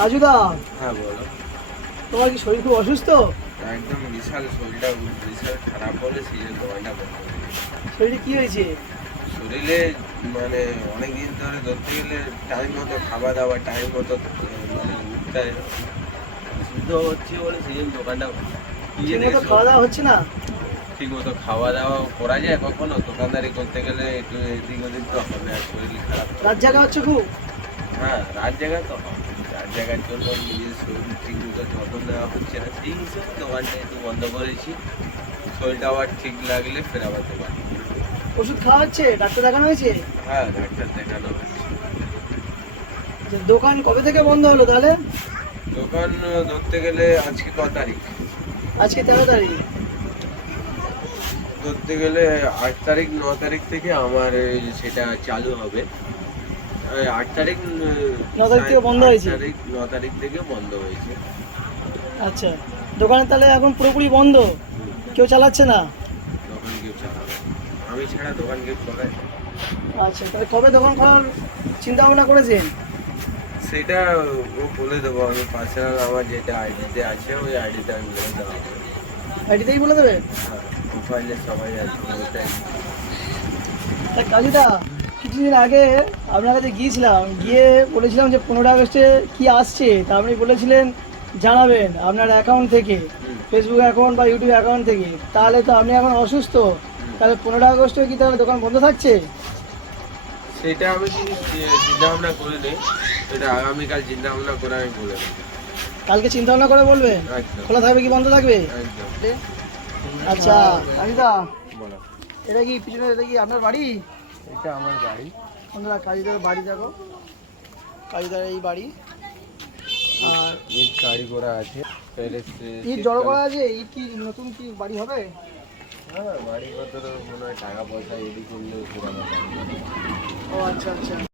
রাজুদা হ্যাঁ বলো। তোমার কি শরীর খুব অসুস্থ? একদম বিশাল শরীরটা বিশাল খারাপ বলে সেই জন্য দোকানটা বন্ধ শরীরে কি হয়েছে? শরীরে মানে অনেক দিন ধরে ধরতে গেলে টাইম মতো খাওয়া দাওয়া টাইম মতো মানে উঠতে শুদ্ধ হচ্ছে বলে সেই জন্য দোকানটা নিজে ঠিক মতো খাওয়া দাওয়া হচ্ছে না? ঠিক মতো খাওয়া দাওয়া করা যায় কখনো? দোকানদারি করতে গেলে একটু এদিক ওদিক তো হবে আর শরীর খারাপ। রাত জাগা হচ্ছে খুব? হ্যাঁ রাত জায়গা তো হবে। জায়গার জন্য নিজের শরীর ঠিক মতো যত্ন নেওয়া হচ্ছে না। সেই হিসেবে দোকানটা একটু বন্ধ করেছি। শরীরটা আবার ঠিক লাগলে ফের আবার দোকান। ওষুধ খাওয়া হচ্ছে? ডাক্তার দেখানো হয়েছে? হ্যাঁ ডাক্তার দেখানো হচ্ছে যে দোকান কবে থেকে বন্ধ হলো তাহলে? দোকান ধরতে গেলে আজকে ক তারিখ? আজকে তেরো তারিখ। ধরতে গেলে আট তারিখ ন তারিখ থেকে আমার সেটা চালু হবে। আট তারিখ ন তারিখ থেকে বন্ধ হয়েছে? ন তারিখ থেকে বন্ধ হয়েছে। আচ্ছা দোকানে তাহলে এখন পুরোপুরি বন্ধ? কেউ চালাচ্ছে না? দোকান কেউ চালাবে আমি ছাড়া দোকান কেউ চলায় আচ্ছা তাহলে কবে দোকান খোলার চিন্তা ভাবনা করেছেন? সেটা ও বলে দেবো আমি পার্সোনাল আমার যেটা আইডিতে আছে ওই আইডিতে আমি বলে হবে আইডিতেই বলে দেবে? হ্যাঁ প্রোফাইলে সবাই আছে ওটাই। তা কালিদা কিছুদিন আগে আপনার কাছে গিয়েছিলাম গিয়ে বলেছিলাম যে পনেরো আগস্টে কি আসছে। তা আপনি বলেছিলেন জানাবেন আপনার অ্যাকাউন্ট থেকে ফেসবুক অ্যাকাউন্ট বা ইউটিউব অ্যাকাউন্ট থেকে। তাহলে তো আপনি এখন অসুস্থ। তাহলে পনেরো আগস্টে কি তাহলে দোকান বন্ধ থাকছে? সেটা আমি চিন্তা ভাবনা করে নিই। সেটা আগামীকাল চিন্তা ভাবনা করে আমি বলে কালকে চিন্তা ভাবনা করে বলবে খোলা থাকবে কি বন্ধ থাকবে? আচ্ছা বলো। এটা কি পিছনে এটা কি আপনার বাড়ি? এটা আমার বাড়ি। বন্ধুরা কাজীদার বাড়ি দেখো। কাজীদার এই বাড়ি। আর ইট গাড়ি ঘোড়া আছে ইট জড়ো করা আছে? ইট কি নতুন কি বাড়ি হবে? হ্যাঁ বাড়ি কত মনে হয় টাকা পয়সা এদিক ও আচ্ছা আচ্ছা।